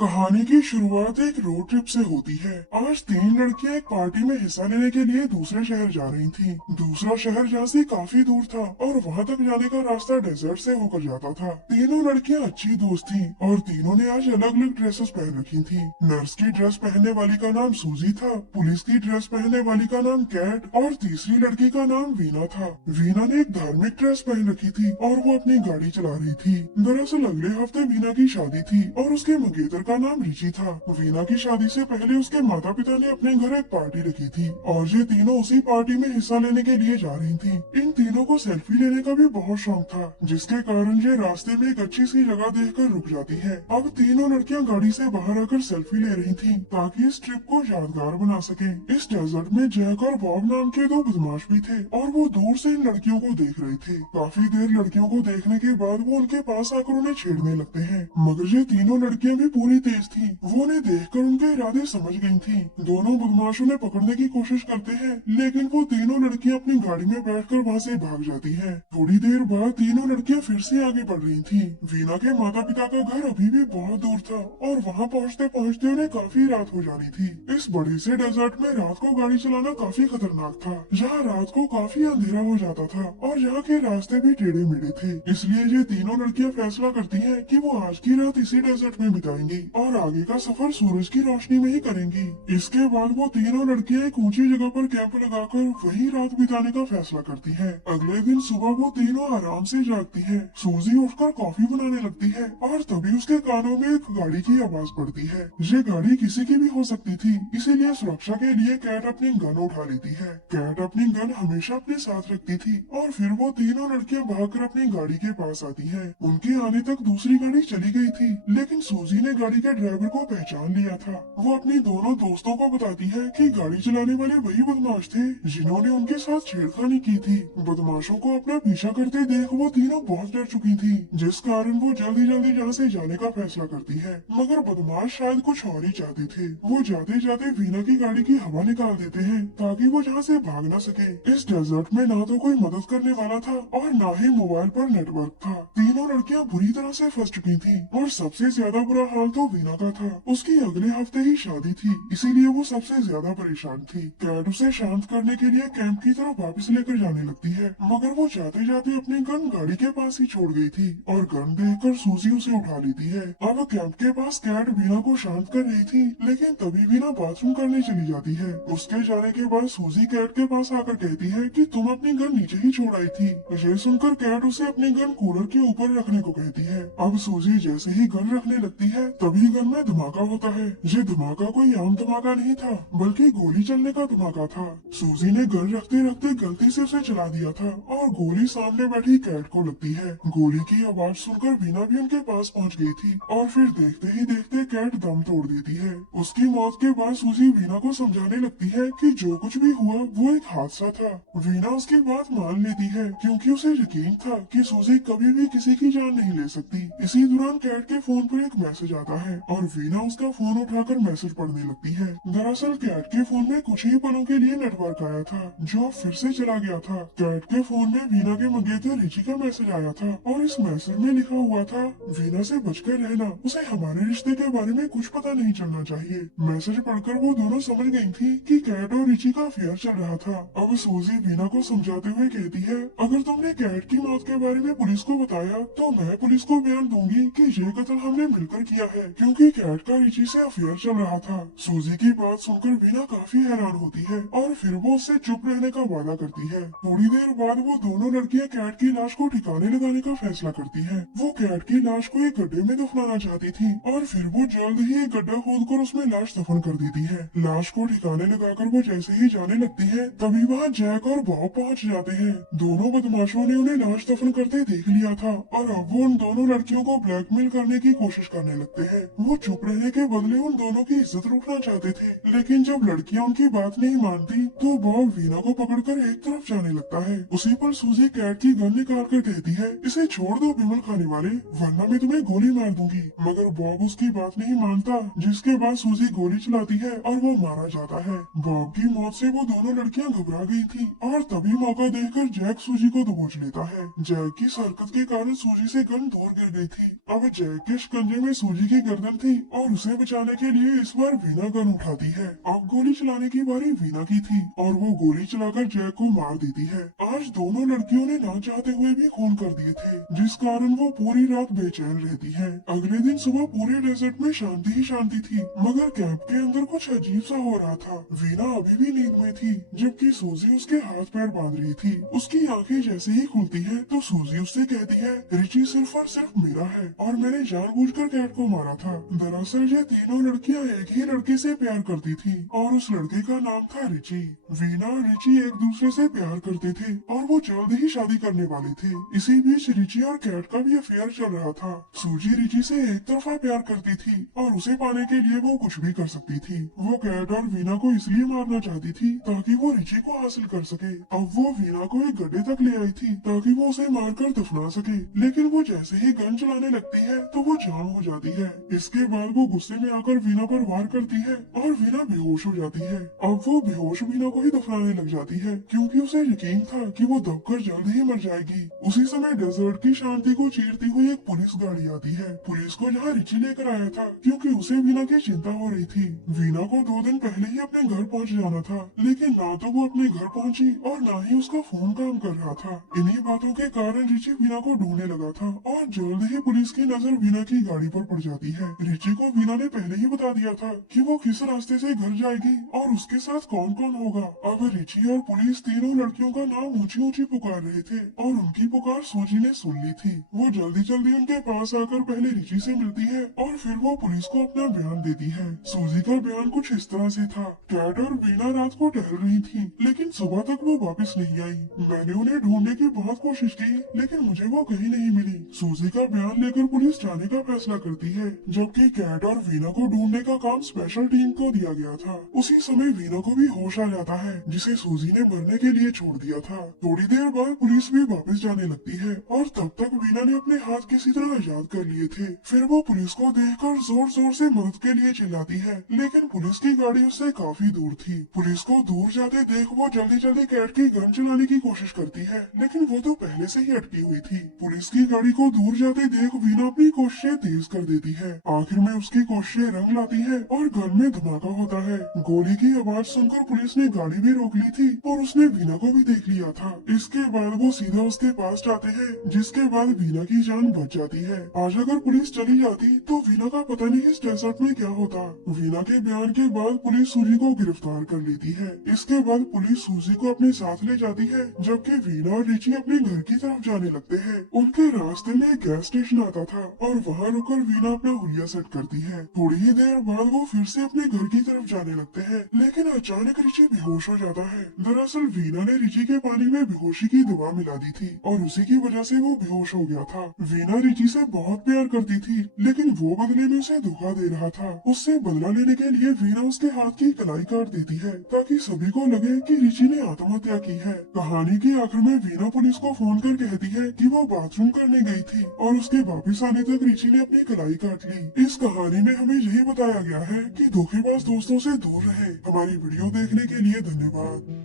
कहानी की शुरुआत एक रोड ट्रिप से होती है। आज तीन लड़कियां एक पार्टी में हिस्सा लेने के लिए दूसरे शहर जा रही थीं। दूसरा शहर जहाँ से काफी दूर था और वहाँ तक जाने का रास्ता डेजर्ट से होकर जाता था। तीनों लड़कियां अच्छी दोस्त थीं और तीनों ने आज अलग अलग ड्रेसेस पहन रखी थीं। नर्स की ड्रेस पहनने वाली का नाम सूजी था, पुलिस की ड्रेस पहनने वाली का नाम कैट और तीसरी लड़की का नाम वीना था। वीना ने एक धार्मिक ड्रेस पहन रखी थी और वो अपनी गाड़ी चला रही थी। दरअसल अगले हफ्ते वीना की शादी थी और उसके मंगेतर का नाम रिची था। वीना की शादी से पहले उसके माता पिता ने अपने घर एक पार्टी रखी थी और ये तीनों उसी पार्टी में हिस्सा लेने के लिए जा रही थी। इन तीनों को सेल्फी लेने का भी बहुत शौक था, जिसके कारण ये रास्ते में एक अच्छी सी जगह देखकर रुक जाती है। अब तीनों लड़कियां गाड़ी से बाहर आकर सेल्फी ले रही थी ताकि इस ट्रिप को यादगार बना सके। इस डेजर्ट में जैक और बॉब नाम के दो बदमाश भी थे और वो दूर से इन लड़कियों को देख रहे थे। काफी देर लड़कियों को देखने के बाद वो उनके पास आकर उन्हें छेड़ने लगते हैं, मगर ये तीनों लड़कियां भी पूरी तेज थी। वो उन्हें देखकर उनके इरादे समझ गई थी। दोनों बदमाश उन्हें पकड़ने की कोशिश करते हैं, लेकिन वो तीनों लड़कियां अपनी गाड़ी में बैठकर वहाँ से भाग जाती हैं। थोड़ी देर बाद तीनों लड़कियां फिर से आगे बढ़ रही थीं। वीना के माता पिता का घर अभी भी बहुत दूर था और वहाँ पहुँचते पहुँचते उन्हें काफी रात हो जानी थी। इस बड़े से डेजर्ट में रात को गाड़ी चलाना काफी खतरनाक था। यहाँ रात को काफी अंधेरा हो जाता था और यहाँ के रास्ते भी टेढ़े मेढ़े थे। इसलिए ये तीनों लड़कियां फैसला करती हैं कि वो आज की रात इसी डेजर्ट में बिताएंगी और आगे का सफर सूरज की रोशनी में ही करेंगी। इसके बाद वो तीनों लड़कियां एक ऊंची जगह पर कैंप लगाकर वहीं रात बिताने का फैसला करती हैं। अगले दिन सुबह वो तीनों आराम से जागती है। सूजी उठकर कॉफी बनाने लगती है और तभी उसके कानों में एक गाड़ी की आवाज पड़ती है। ये गाड़ी किसी की भी हो सकती थी, इसीलिए सुरक्षा के लिए कैट अपनी गन उठा लेती है। कैट अपनी गन हमेशा अपने साथ रखती थी और फिर वो तीनों लड़कियां भागकर अपनी गाड़ी के पास आती हैं। उनके आने तक दूसरी गाड़ी चली गई थी, लेकिन सूजी ने गाड़ी के ड्राइवर को पहचान लिया था। वो अपनी दोनों दोस्तों को बताती है कि गाड़ी चलाने वाले वही बदमाश थे जिन्होंने उनके साथ छेड़खानी की थी। बदमाशों को अपना पीछा करते देख वो तीनों बहुत डर चुकी थी, जिस कारण वो जल्दी जल्दी यहाँ से जाने का फैसला करती है। मगर बदमाश शायद कुछ और ही चाहते थे। वो जाते जाते वीना की गाड़ी की हवा निकाल देते हैं ताकि वो जहाँ से भाग न सके। इस डेजर्ट में ना तो कोई मदद करने वाला था और ना ही मोबाइल पर नेटवर्क था। तीनों लड़कियां बुरी तरह से फंस चुकी थी और सबसे ज्यादा बुरा हाल तो वीना का था। उसकी अगले हफ्ते ही शादी थी, इसीलिए वो सबसे ज्यादा परेशान थी। कैट उसे शांत करने के लिए कैंप की तरफ वापस लेकर जाने लगती है, मगर वो जाते जाते अपनी गन गाड़ी के पास ही छोड़ गई थी और गन देखकर सूजी उसे उठा लेती है। अब कैंप के पास कैट वीना को शांत कर रही थी, लेकिन तभी वीना बाथरूम करने चली जाती है। उसके जाने के बाद सूजी कैट के पास आकर कहती है कि तुम अपनी गन नीचे ही छोड़ आई थी। ये सुनकर कैट उसे अपनी गन कूलर के ऊपर रखने को कहती है। अब सूजी जैसे ही गन रखने लगती है तभी गन में धमाका होता है। ये धमाका कोई आम धमाका नहीं था, बल्कि गोली चलने का धमाका था। सूजी ने गन रखते रखते गलती से उसे चला दिया था और गोली सामने बैठी कैट को लगती है। गोली की आवाज सुनकर वीना भी उनके पास पहुंच गई थी और फिर देखते ही देखते कैट दम तोड़ देती है। उसकी मौत के बाद सूजी वीना को समझाने लगती है कि जो कुछ भी हुआ वो एक हादसा था। वीना उसकी बात मान लेती है क्योंकि उसे यकीन था कि सूजी कभी भी किसी की जान नहीं ले सकती। इसी दौरान कैट के फोन पर एक मैसेज आता है और वीना उसका फोन उठाकर मैसेज पढ़ने लगती है। दरअसल कैट के फोन में कुछ ही पलों के लिए नेटवर्क आया था जो फिर से चला गया था। कैट के फोन में वीना के मंगेतर रिची का मैसेज आया था और इस मैसेज में लिखा हुआ था, वीना से बचकर रहना, उसे हमारे रिश्ते के बारे में कुछ पता नहीं चलना चाहिए। मैसेज पढ़कर वो दोनों समझ गई थी कि कैट और रिची का अफेयर चल रहा था। अब सूजी वीना को समझाते हुए कहती है, अगर तुमने कैट की मौत के बारे में पुलिस को बताया तो मैं पुलिस को बयान दूंगी कि ये कत्ल हमने मिलकर किया है, क्योंकि कैट का रिची से अफेयर चल रहा था। सूजी की बात सुनकर वीना काफी हैरान होती है और फिर वो उससे चुप रहने का वादा करती है। थोड़ी देर बाद वो दोनों लड़कियां कैट की लाश को ठिकाने लगाने का फैसला करती हैं। वो कैट की लाश को एक गड्ढे में दफनाना चाहती थी और फिर वो जल्द ही एक गड्ढा खोदकर उसमें लाश दफन कर देती है। लाश को ठिकाने लगाकर वो जैसे ही जाने लगती है तभी वहाँ जैक और बॉब पहुँच जाते हैं। दोनों बदमाशों ने उन्हें लाश दफन करते देख लिया था और अब वो उन दोनों लड़कियों को ब्लैकमेल करने की कोशिश करने लगते हैं। वो चुप रहने के बदले उन दोनों की इज्जत लूटना चाहते थे, लेकिन जब लड़कियां उनकी बात नहीं मानती तो बॉब वीना को पकड़कर एक तरफ जाने लगता है। उसी पर सूजी कैट की गन निकाल कर कहती है, इसे छोड़ दो बिमल खाने वाले, वरना मैं तुम्हें गोली मार दूंगी। मगर बॉब उसकी बात नहीं मानता, जिसके बाद सूजी गोली चलाती है और वो मारा जाता है। बॉब की मौत से वो दोनों लड़कियां घबरा गई थी और तभी मौका देखकर जैक सूजी को दबोच लेता है। जैक की इस हरकत के कारण सूजी से गन दूर गिर गई थी। अब जैक के शिकंजे में सूजी की गर्दन थी और उसे बचाने के लिए इस बार वीना गन उठाती है। अब गोली चलाने की बारी वीना की थी और वो गोली चलाकर जैक को मार देती है। आज दोनों लड़कियों ने ना चाहते हुए भी खून कर दिए थे, जिस कारण वो पूरी रात बेचैन रहती है। अगले दिन सुबह पूरे डेजर्ट में शांति ही शांति थी, मगर कैंप के अंदर कुछ अजीब सा हो रहा था। वीना अभी भी नींद में थी, जबकि सूजी उसके हाथ पैर बांध रही थी। उसकी आंखें जैसे ही खुलती है तो सूजी उससे कहती है, रिची सिर्फ और सिर्फ मेरा है और मैंने जानबूझकर कैट को मारा था। दरअसल ये तीनों लड़कियां एक ही लड़के से प्यार करती थी और उस लड़के का नाम था रिची। वीना और रिची एक दूसरे से प्यार करते थे और वो जल्द ही शादी करने वाले थे। इसी बीच रिची और कैट का भी अफेयर चल रहा था। सूजी रिची से एक तरफा प्यार करती थी और उसे पाने के लिए वो कुछ भी कर सकती थी। वो कैट और वीना को इसलिए मारना चाहती थी ताकि वो रिची को हासिल कर सके। अब वो वीना को एक गड्ढे तक ले आई थी ताकि वो उसे मारकर दफना सके, लेकिन वो जैसे ही गन चलाने लगती है तो वो जाम हो जाती है। इसके बाद वो गुस्से में आकर वीना पर वार करती है और वीना बेहोश हो जाती है। अब वो बेहोश वीना को ही दफनाने लग जाती है क्योंकि उसे यकीन था कि वो दबकर जल्द ही मर जाएगी। उसी समय डेजर्ट की शांति को चीरती हुई एक पुलिस गाड़ी आती है। पुलिस को यहाँ रिची लेकर आया था क्योंकि उसे वीना की चिंता हो रही थी। वीना को 2 दिन पहले ही अपने घर पहुँच जाना था, लेकिन ना तो वो अपने घर पहुँची और ना ही उसका फोन काम कर रहा था। इन्हीं बातों के कारण रिची वीना को ढूंढने लगा था और जल्द ही पुलिस की नजर वीना की गाड़ी पर पड़ जाती है। रिची को वीना ने पहले ही बता दिया था कि वो किस रास्ते से घर जाएगी और उसके साथ कौन कौन होगा। अब रिची और पुलिस तीनों लड़कियों का नाम ऊंची ऊंची पुकार रहे थे और उनकी पुकार सूजी ने सुन ली थी। वो जल्दी जल्दी उनके पास आकर पहले रिची से मिलती है और फिर वो पुलिस को अपना बयान देती है। सूजी का बयान कुछ इस तरह से था, कैट और वीना रात को टहल रही थी, लेकिन सुबह तक वो वापस नहीं आई। मैंने उन्हें ढूंढने की बहुत कोशिश की, लेकिन मुझे वो कहीं नहीं मिली। सूजी का बयान लेकर पुलिस जाने का फैसला करती है, जबकि कैट और वीना को ढूंढने का काम स्पेशल टीम को दिया गया था। उसी समय वीना को भी होश आ जाता है, जिसे सूजी ने मरने के लिए छोड़ दिया था। थोड़ी देर बाद पुलिस भी वापस जाने लगती है और तब तक वीना ने अपने हाथ किसी तरह आजाद कर लिए थे। फिर वो पुलिस को देखकर जोर जोर से मदद के लिए चिल्लाती है, लेकिन पुलिस की गाड़ी उससे काफी दूर थी। पुलिस को दूर जाते देख वो जल्दी जल्दी कैट की गन चलाने की कोशिश करती है, लेकिन वो तो पहले से ही अटकी हुई थी। पुलिस की गाड़ी को दूर जाते देख वीना अपनी कोशिशें तेज कर देती है। आखिर में उसकी कोशिशें रंग लाती है और गन में धमाका होता है। गोली की आवाज सुनकर पुलिस ने गाड़ी भी रोक ली थी और उसने वीना को भी देख लिया था। इसके बाद वो सीधा उसके पास जाते हैं, जिसके बाद वीना की जान बच जाती है। आज अगर पुलिस चली जाती तो वीना का पता नहीं इस डेजर्ट में क्या होता। वीना के बयान के बाद पुलिस सूजी को गिरफ्तार कर लेती है। इसके बाद पुलिस सूजी को अपने साथ ले जाती है, जबकि वीना और रिची अपने घर की तरफ जाने लगते हैं। उनके रास्ते में एक गैस स्टेशन आता था और वहाँ रुककर वीना अपना हुलिया सेट करती है। थोड़ी ही देर बाद वो फिर से अपने घर की तरफ जाने लगते हैं, लेकिन अचानक रिची बेहोश हो जाता है। दरअसल वीना ने रिची के पानी में बेहोशी की दवा मिला दी थी और उसी की वजह से वो बेहोश हो गया था। वीना रिची से बहुत प्यार करती थी, लेकिन वो बदले में उसे धोखा दे रहा था। उससे बदला लेने के लिए वीना उसके हाथ की कलाई काट देती है ताकि सभी को लगे कि रिची ने आत्महत्या की है। कहानी के आखिर में वीना पुलिस को फोन कर कहती है कि वो बाथरूम करने गई थी और उसके वापिस आने तक रिची ने अपनी कलाई काट ली। इस कहानी में हमें यही बताया गया है कि धोखेबाज दोस्तों से दूर रहे। हमारी वीडियो देखने के लिए धन्यवाद।